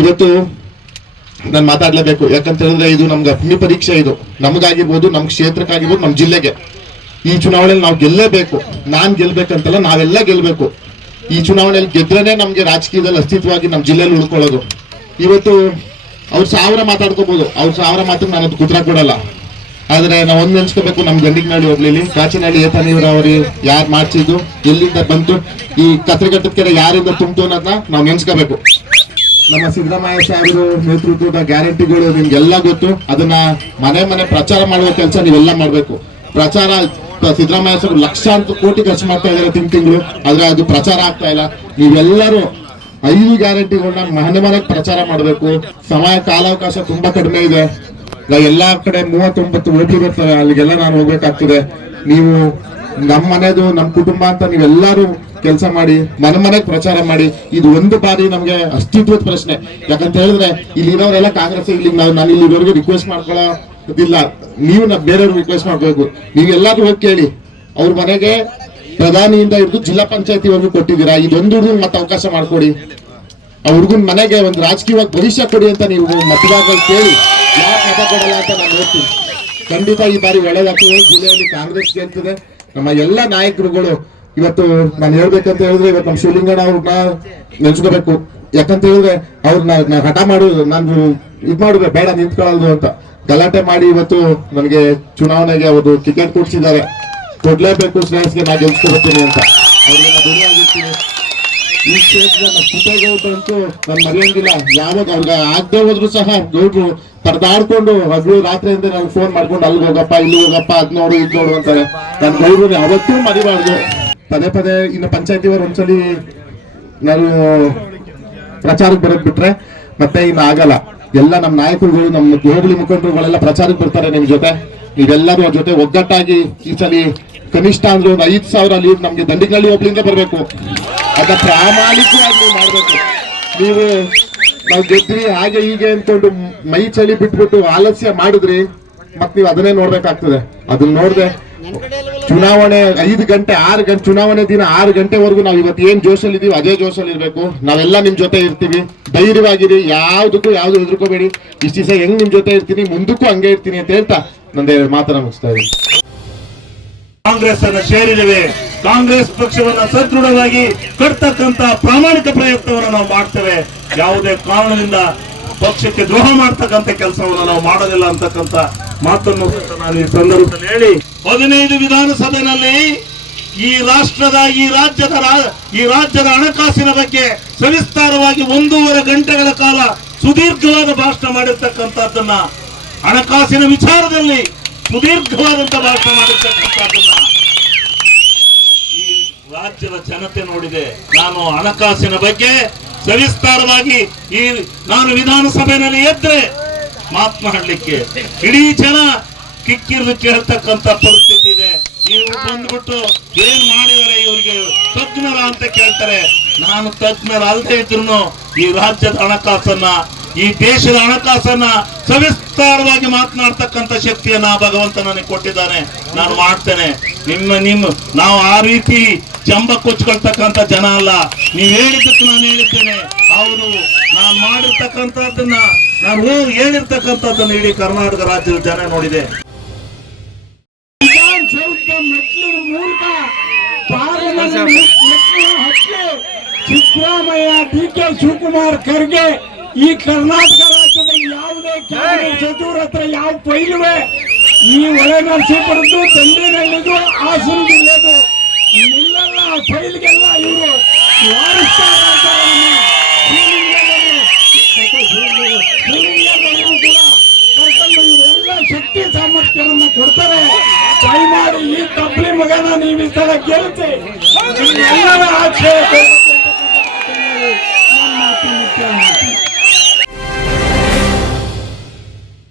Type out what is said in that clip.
ಇವತ್ತು ನಾನು ಮಾತಾಡಲೇಬೇಕು. ಯಾಕಂತ ಹೇಳಿದ್ರೆ ಇದು ನಮ್ಗೆ ಅಗ್ನಿ ಪರೀಕ್ಷೆ ಇದು. ನಮಗಾಗಿರ್ಬೋದು ನಮ್ಮ ಕ್ಷೇತ್ರಕ್ಕಾಗಿರ್ಬೋದು ನಮ್ಮ ಜಿಲ್ಲೆಗೆ. ಈ ಚುನಾವಣೆಯಲ್ಲಿ ನಾವು ಗೆಲ್ಲೇಬೇಕು. ನಾನು ಗೆಲ್ಲಬೇಕಂತಲ್ಲ ನಾವೆಲ್ಲ ಗೆಲ್ಲಬೇಕು ಈ ಚುನಾವಣೆಯಲ್ಲಿ ಗೆದ್ರೇನೆ ನಮಗೆ ರಾಜಕೀಯದಲ್ಲಿ ಅಸ್ತಿತ್ವವಾಗಿ ನಮ್ಮ ಜಿಲ್ಲೆಯಲ್ಲಿ ಉಳ್ಕೊಳ್ಳೋದು. ಇವತ್ತು ಅವ್ರು ಸಾವಿರ ಮಾತಾಡ್ಕೋಬಹುದು ಅವ್ರ ಸಾವಿರ ಮಾತು ನಾನು ಅದು ಕುತ್ರ ಕೊಡಲ್ಲ. ಆದ್ರೆ ನಾವು ಒಂದ್ ನೆನ್ಸ್ಕೋಬೇಕು ನಮ್ಮ ಗಂಡಿಗ್ನಾಡಿ ಹೋಗ್ಲಿಲಿ ಕಾಚಿನಹಳ್ಳಿ ಏತ ನೀರಾವರಿ ಯಾರು ಮಾಡ್ಸಿದ್ದು, ಎಲ್ಲಿಂದ ಬಂತು, ಈ ಕತ್ರಿಘಟ್ಟದ ಕೆರೆ ಯಾರಿಂದ ತುಂಬಿತು ಅನ್ನೋದನ್ನ ನಾವು ನೆನ್ಸ್ಕೋಬೇಕು. ನಮ್ಮ ಸಿದ್ದರಾಮಯ್ಯ ಸಾಹೇಬರು ನೇತೃತ್ವದ ಗ್ಯಾರಂಟಿಗಳು ನಿಮ್ಗೆಲ್ಲ ಗೊತ್ತು. ಅದನ್ನ ಮನೆ ಮನೆ ಪ್ರಚಾರ ಮಾಡುವ ಕೆಲಸ ನೀವೆಲ್ಲ ಮಾಡ್ಬೇಕು. ಪ್ರಚಾರ ಸಿದ್ದರಾಮಯ್ಯ ಸಾಹೇಬರು ಲಕ್ಷಾಂತರ ಕೋಟಿ ಖರ್ಚು ಮಾಡ್ತಾ ಇದ್ದಾರೆ ತಿಂಗ್ ತಿಂಗಳು. ಆದ್ರೆ ಅದು ಪ್ರಚಾರ ಆಗ್ತಾ ಇಲ್ಲ. ನೀವೆಲ್ಲರೂ ಐದು ಗ್ಯಾರಂಟಿಗಳನ್ನ ಮನೆ ಮನೆಗೆ ಪ್ರಚಾರ ಮಾಡಬೇಕು. ಸಮಯ, ಕಾಲಾವಕಾಶ ತುಂಬಾ ಕಡಿಮೆ ಇದೆ. ಎಲ್ಲಾ ಕಡೆ ಮೂವತ್ತೊಂಬತ್ತು ಓಟಿ ಬರ್ತವೆ. ಅಲ್ಲಿಗೆಲ್ಲ ನಾನು ಹೋಗ್ಬೇಕಾಗ್ತದೆ. ನೀವು ನಮ್ಮ ಮನೆದು ನಮ್ಮ ಕುಟುಂಬ ಅಂತ ನೀವೆಲ್ಲರೂ ಕೆಲಸ ಮಾಡಿ, ಮನೆ ಮನೆಗೆ ಪ್ರಚಾರ ಮಾಡಿ, ಇದು ಒಂದು ಬಾರಿ ನಮಗೆ ಅಸ್ತಿತ್ವದ ಪ್ರಶ್ನೆ. ಯಾಕಂತ ಹೇಳಿದ್ರೆ ಇಲ್ಲಿ ಇರೋರೆಲ್ಲ ಕಾಂಗ್ರೆಸ್ ಇಲ್ಲಿ ನಾನು ನಾನು ಇರೋರಿಗೆ ರಿಕ್ವೆಸ್ಟ್ ಮಾಡ್ಕೊಳ್ಳೋದಿಲ್ಲ ನೀವು ನಾ ಬೇರೆಯವ್ರಿಗೆ ರಿಕ್ವೆಸ್ಟ್ ಮಾಡ್ಬೇಕು ನೀವೆಲ್ಲರೂ ಹೋಗಿ ಕೇಳಿ. ಅವ್ರ ಮನೆಗೆ ಪ್ರಧಾನಿಯಿಂದ ಹಿಡಿದು ಜಿಲ್ಲಾ ಪಂಚಾಯತಿವರೆಗೂ ಕೊಟ್ಟಿದ್ದೀರಾ? ಇದೊಂದು ಹುಡುಗ ಮತ್ತೆ ಅವಕಾಶ ಮಾಡ್ಕೊಡಿ. ಆ ಹುಡುಗನ ಮನೆಗೆ ಒಂದು ರಾಜಕೀಯವಾಗಿ ಭವಿಷ್ಯ ಕೊಡಿ ಅಂತ ನೀವು ಮತದಾರಗಳು ಕೇಳಿ. ಯಾಕೆ ಮತ ಕೊಡಲ್ಲ ಅಂತ ನಾನು ಹೇಳ್ತೀನಿ. ಖಂಡಿತ ಈ ಬಾರಿ ಒಳ್ಳೇದಾಗ್ತದೆ. ಜಿಲ್ಲೆಯಲ್ಲಿ ಕಾಂಗ್ರೆಸ್ ಗೆಲ್ತದೆ ನಮ್ಮ ಎಲ್ಲ ನಾಯಕರುಗಳು ಇವತ್ತು ನಾನು ಹೇಳ್ಬೇಕಂತ ಹೇಳಿದ್ರೆ ಇವತ್ತು ನಮ್ಮ ಶಿವಲಿಂಗಣ್ಣ ಅವ್ರನ್ನ ನೆನ್ಸ್ಕೋಬೇಕು. ಯಾಕಂತ ಹೇಳಿದ್ರೆ ಅವ್ರನ್ನ ನಾ ಹಠ ಮಾಡು ನಾನು ಇದ್ ಮಾಡಿದ್ರೆ ಬೇಡ ನಿಂತ್ಕೊಳ್ಳೋದು ಅಂತ. ಗಲಾಟೆ ಮಾಡಿ ಇವತ್ತು ನನಗೆ ಚುನಾವಣೆಗೆ ಅವರು ಟಿಕೆಟ್ ಕೊಡ್ಸಿದ್ದಾರೆ. ಕೊಡ್ಲೇಬೇಕು, ಸ್ನೇಹಿತರಿಗೆ ನಾ ಗೆಲ್ಸ್ಕೊಡ್ತೀನಿ ಅಂತ. ಅವ್ರಿಗೆ ನಾನು ಈ ಕ್ಷೇತ್ರ ಅಂತೂ ನಾನು ಮರೆಯೋದಿಲ್ಲ ಯಾವಾಗ ಅವ್ರಿಗೆ ಆಗದೆ ಹೋದ್ರು ಸಹ ಗೌಡ್ರು ಪರದಾಡ್ಕೊಂಡು ಹಗಲು ರಾತ್ರಿಯಿಂದ ನಾನು ಫೋನ್ ಮಾಡ್ಕೊಂಡು ಅಲ್ಲಿ ಹೋಗಪ್ಪ ಇಲ್ಲಿ ಹೋಗಪ್ಪ, ಅದ್ ನೋಡು, ಇದ್ ನೋಡು ಅಂತಾರೆ. ನಾನು ಗೌಡ್ರು ಯಾವತ್ತೂ ಮರಿಬಾರ್ದು. ಪದೇ ಪದೇ ಇನ್ನು ಪಂಚಾಯತಿಯವರು ಒಂದ್ಸಲಿ ನಾನು ಪ್ರಚಾರಕ್ಕೆ ಬರೋದ್ ಬಿಟ್ರೆ ಮತ್ತೆ ಇನ್ನು ಆಗಲ್ಲ. ಎಲ್ಲ ನಮ್ಮ ನಾಯಕರುಗಳು ನಮ್ಮ ಹೋಬಳಿ ಮುಖಂಡರುಗಳೆಲ್ಲ ಪ್ರಚಾರಕ್ಕೆ ಬರ್ತಾರೆ ನಿಮ್ ಜೊತೆ. ನೀವೆಲ್ಲರೂ ಅವ್ರ ಜೊತೆ ಒಗ್ಗಟ್ಟಾಗಿ ಈ ಸಲ ಕನಿಷ್ಠ ಅಂದ್ರೆ ಒಂದು ಐದು ಸಾವಿರ ಲೀಡ್ ನಮ್ಗೆ ದಂಡಿಗಳಲ್ಲಿ ಒಬ್ಬಳಿಂದ ಬರ್ಬೇಕು. ಅದನ್ನ ಪ್ರಾಮಾಣಿಕವಾಗಿ ಮಾಡ್ಬೇಕು. ನೀವು ನಾವು ಗೆದ್ರಿ, ಹಾಗೆ ಹೀಗೆ ಅನ್ಕೊಂಡು ಮೈ ಚಳಿ ಬಿಟ್ಬಿಟ್ಟು ಆಲಸ್ಯ ಮಾಡಿದ್ರಿ ಮತ್ ನೀವು ಅದನ್ನೇ ನೋಡ್ಬೇಕಾಗ್ತದೆ. ಅದನ್ನ ನೋಡ್ದೆ, ಚುನಾವಣೆ ಐದು ಗಂಟೆ, ಆರು ಗಂಟೆ ಚುನಾವಣೆ ದಿನ ಆರು ಗಂಟೆವರೆಗೂ ನಾವು ಇವತ್ತು ಏನ್ ಜೋಶಲ್ಲಿ ಇದೀವಿ ಅದೇ ಜೋಶಲ್ಲಿ ಇರಬೇಕು. ನಾವೆಲ್ಲ ನಿಮ್ ಜೊತೆ ಇರ್ತೀವಿ. ಧೈರ್ಯವಾಗಿರಿ, ಯಾವ್ದಕ್ಕೂ ಯಾವ್ದು ಹೆದರ್ಕೋಬೇಡಿ. ಇಷ್ಟ ದಿವಸ ಹೆಂಗ್ ನಿಮ್ ಜೊತೆ ಇರ್ತೀನಿ, ಮುಂದಕ್ಕೂ ಹಂಗೆ ಇರ್ತೀನಿ ಅಂತ ಹೇಳ್ತಾ ನಂದು ಮಾತನ್ನ ಮುಗಿಸ್ತಾ ಕಾಂಗ್ರೆಸ್ ಅನ್ನು ಸೇರಿದ್ದೇವೆ. ಕಾಂಗ್ರೆಸ್ ಪಕ್ಷವನ್ನ ಸದೃಢವಾಗಿ ಕಟ್ತಕ್ಕಂತ ಪ್ರಾಮಾಣಿಕ ಪ್ರಯತ್ನವನ್ನು ನಾವು ಮಾಡ್ತೇವೆ. ಯಾವುದೇ ಕಾರಣದಿಂದ ಪಕ್ಷಕ್ಕೆ ದ್ರೋಹ ಮಾಡ್ತಕ್ಕಂಥ ಕೆಲಸವನ್ನು ನಾವು ಮಾಡೋದಿಲ್ಲ ಅಂತಕ್ಕಂಥ ಮಾತನ್ನು ನಾನು ಈ ಸಂದರ್ಭದಲ್ಲಿ ಹೇಳಿ, ಹದಿನೈದು ವಿಧಾನಸಭೆಯಲ್ಲಿ ಈ ರಾಷ್ಟ್ರದ, ಈ ರಾಜ್ಯದ ಈ ರಾಜ್ಯದ ಹಣಕಾಸಿನ ಬಗ್ಗೆ ಸವಿಸ್ತಾರವಾಗಿ ಒಂದೂವರೆ ಗಂಟೆಗಳ ಕಾಲ ಸುದೀರ್ಘವಾದ ಭಾಷಣ ಮಾಡಿರ್ತಕ್ಕಂಥದ್ದನ್ನ ಹಣಕಾಸಿನ ವಿಚಾರದಲ್ಲಿ ಸುದೀರ್ಘವಾದಂತ ಭಾಷಣ ಮಾಡಿರ್ತಕ್ಕಂಥದ್ದನ್ನ ಈ ರಾಜ್ಯದ ಜನತೆ ನೋಡಿದೆ. ನಾನು ಹಣಕಾಸಿನ ಬಗ್ಗೆ ಸವಿಸ್ತಾರವಾಗಿ ಈ ನಾನು ವಿಧಾನಸಭೆಯಲ್ಲಿ ಎದ್ರೆ ಮಾತನಾಡಲಿಕ್ಕೆ. ಇಡೀ ಜನ ಕಿಕ್ಕಿರಿದು ಕೇಳ್ತಕ್ಕಂತ ಪರಿಸ್ಥಿತಿ ಇದೆ. ನೀವು ಬಂದ್ಬಿಟ್ಟು ಏನ್ ಮಾಡಿದರೆ ಇವರಿಗೆ ತಜ್ಞರ ಅಂತ ಕೇಳ್ತಾರೆ. ನಾನು ತಜ್ಞರ ಅಲ್ಲದೆ ಇದ್ರು ಈ ರಾಜ್ಯದ ಹಣಕಾಸನ್ನ ಈ ದೇಶದ ಹಣಕಾಸನ್ನ ಸವಿಸ್ತಾರವಾಗಿ ಮಾತನಾಡ್ತಕ್ಕಂಥ ಶಕ್ತಿಯನ್ನ ಭಗವಂತ ನನಗೆ ಕೊಟ್ಟಿದ್ದಾನೆ. ನಾನು ಮಾಡ್ತೇನೆ. ನಿಮ್ಮ ನಿಮ್ಮ, ನಾವು ಆ ರೀತಿ ಜಂಬ ಕೊಚ್ಕೊಳ್ತಕ್ಕಂಥ ಜನ ಅಲ್ಲ. ನೀವು ಹೇಳಿದ್ದಕ್ಕೆ ನಾನು ಹೇಳಿದ್ದೇನೆ. ಅವರು ನಾನು ಮಾಡಿರ್ತಕ್ಕಂಥದ್ದನ್ನ, ನಾನು ಹೇಳಿರ್ತಕ್ಕಂಥದ್ದನ್ನು ಇಡೀ ಕರ್ನಾಟಕ ರಾಜ್ಯದ ಜನ ನೋಡಿದೆ. ಸಿದ್ದರಾಮಯ್ಯ ಡಿ ಕೆ ಶಿವಕುಮಾರ್ ಖರ್ಗೆ ಈ ಕರ್ನಾಟಕ ರಾಜ್ಯದ ಯಾವುದೇ ಕ್ಯಾಬಿನೆಟ್ ಸಚಿವರ ಹತ್ರ ಯಾವ ಪೈಲುವೆ ಈ ಒಳೆ ನರಸೀಪುರದ್ದು ತಂಡಿನಲ್ಲಿದ್ದು ಹಾಸನ ಜಿಲ್ಲೆದು ಇಲ್ಲೆಲ್ಲ ಫೈಲ್ಗೆಲ್ಲ ಇವರು ಎಲ್ಲ ಶಕ್ತಿ ಸಾಮರ್ಥ್ಯವನ್ನು ಕೊಡ್ತಾರೆ ದಯಮಾಡಿ ಈ ತಪ್ಪಲಿ ಮಗನ ನೀವು ಈ ಸಲ ಗೆಲ್ಸಿ ಎಲ್ಲರ ಕೊಡಿ